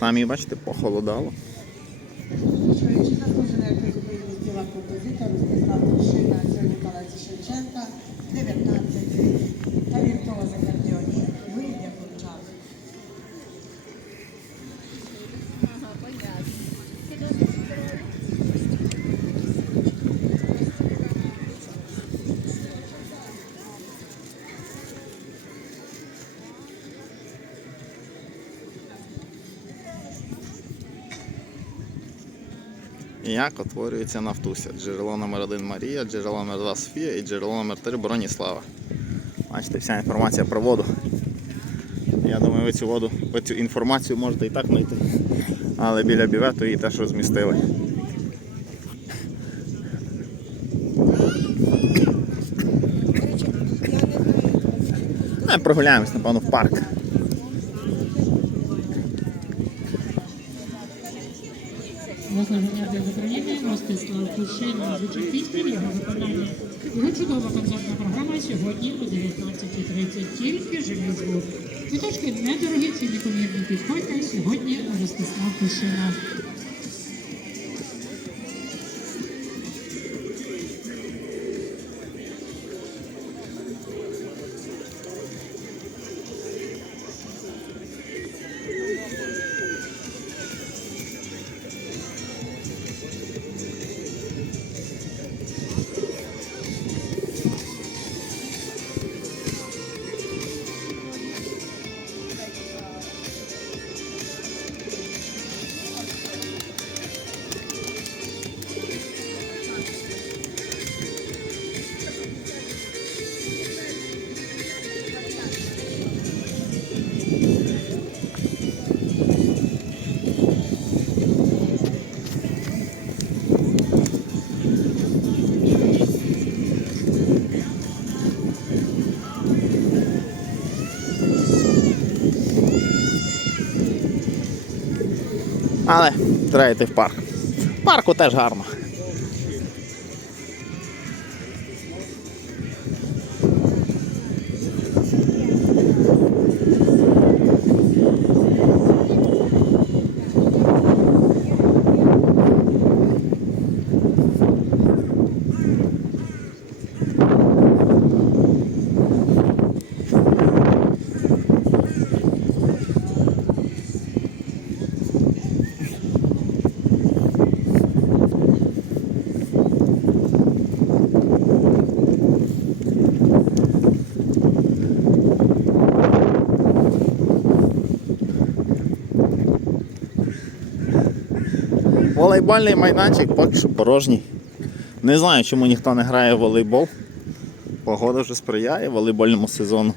Самі бачите, похолодало. Швидше заслужений архітектурний діла композитор Ростислав Тушина, сьогодні І як утворюється Нафтуся. Джерело номер 1 Марія, джерело номер 2 Софія і джерело номер 3 Броніслава. Бачите, вся інформація про воду. Я думаю, ви цю воду, ви цю інформацію можете і так знайти. Але біля бівету її теж розмістили. Ну, прогуляємось, напевно, в парк. Для України Ростислав Кушина звучить пісня в його виконанні. Його чудова концертна програма сьогодні о 19.30. Тільки живий звук. Квіточки недорогі, ціни помірні підходьте. Сьогодні Ростислав Кушина. Але треба йти в парк. В парку теж гарно. Волейбольний майданчик поки що порожній. Не знаю, чому ніхто не грає в волейбол. Погода вже сприяє волейбольному сезону.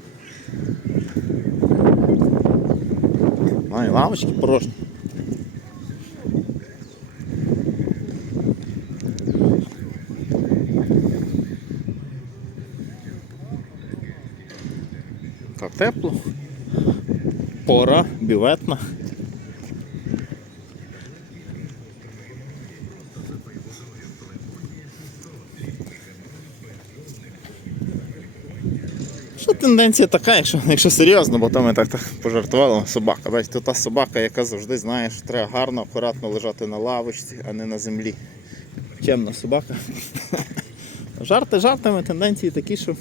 Ну і лавочки порожні. Так тепло. Пора бюветна. Що тенденція така, якщо, якщо серйозно, бо то ми так, пожартували, собака. Бачите, та собака, яка завжди знає, що треба гарно, акуратно лежати на лавочці, а не на землі. Чемна собака. Жарти жартами, тенденції такі, що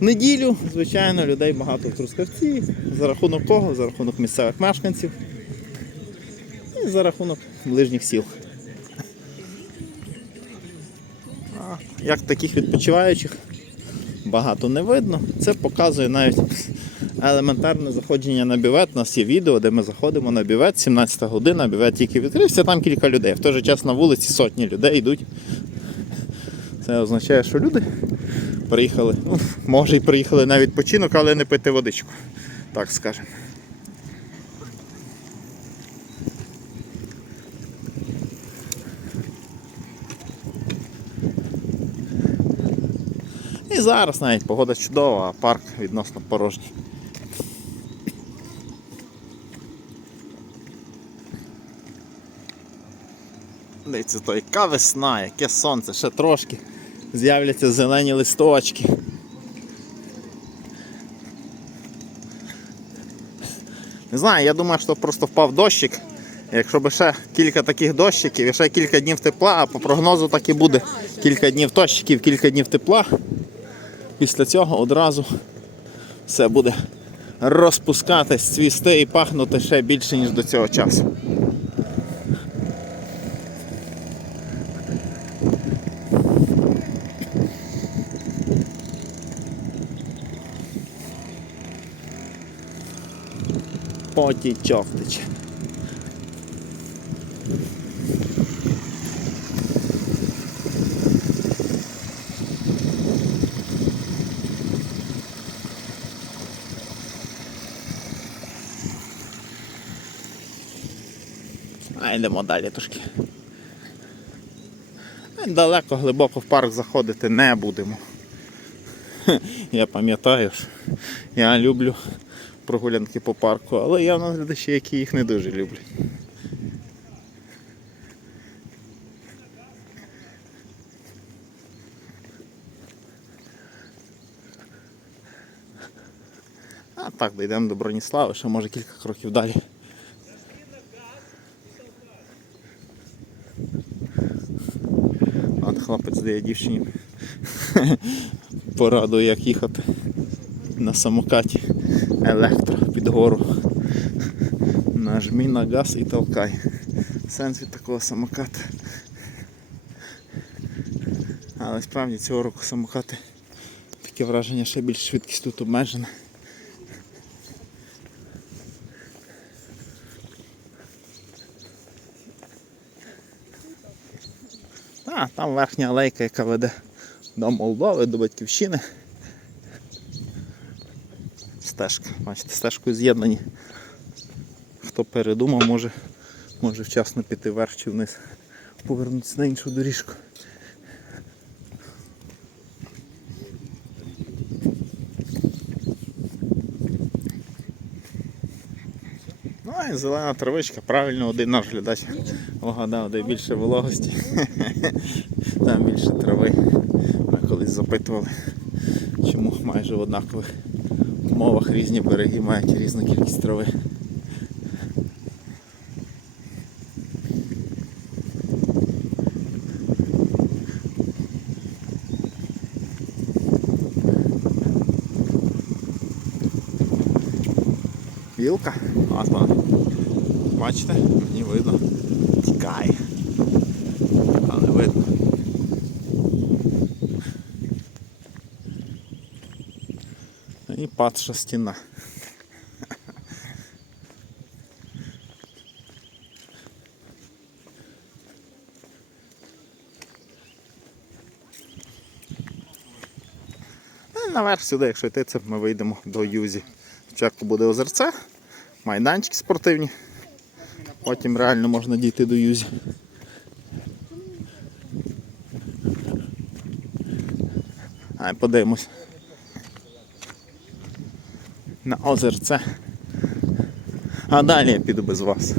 в неділю, звичайно, людей багато в Трускавці. За рахунок кого? За рахунок місцевих мешканців. І за рахунок ближніх сіл. А як таких відпочиваючих багато не видно. Це показує навіть елементарне заходження на бівет. У нас є відео, де ми заходимо на бівет, 17 година, бівет тільки відкрився, там кілька людей. В той же час на вулиці сотні людей йдуть. Це означає, що люди приїхали, ну, може і приїхали на відпочинок, але не пити водичку, так скажемо. І зараз навіть погода чудова, а парк відносно порожній. Дивіться, то яка весна, яке сонце, ще трошки з'являться зелені листочки. Не знаю, я думаю, що просто впав дощик. Якщо б ще кілька таких дощиків і ще кілька днів тепла, а по прогнозу так і буде кілька днів дощиків, кілька днів тепла. Після цього одразу все буде розпускатись, цвісти і пахнути ще більше, ніж до цього часу. Потічок тече. А йдемо далі трошки. Далеко глибоко в парк заходити не будемо. Я пам'ятаю, що я люблю прогулянки по парку, але є глядачі, які їх не дуже люблять. А так, дійдемо до Броніслави, ще може кілька кроків далі. От хлопець дає дівчині пораду, як їхати на самокаті електро під гору. Нажмі на газ і толкай. Сенс від такого самоката. Але справді цього року самокати таке враження, ще більш швидкість тут обмежена. А, там верхня алейка, яка веде до Молдови, до Батьківщини. Стежка. Бачите, стежкою з'єднані. Хто передумав, може, може вчасно піти вверх чи вниз, повернутися на іншу доріжку. Ну зелена травичка, правильно один наш глядач вгадав, де більше вологості, там більше трави. Ми колись запитували, чому майже в однакових умовах різні береги мають різну кількість трави. Вілка, от вона. Бачите? Мені видно. Тікає. Але видно. І падша стіна. Ну, Наверх сюди, якщо йти, це ми вийдемо до Юзі. Спочатку буде озерце, майданчики спортивні. Потім реально можна дійти до Юзі. А подивимось. На озерце. А далі я піду без вас.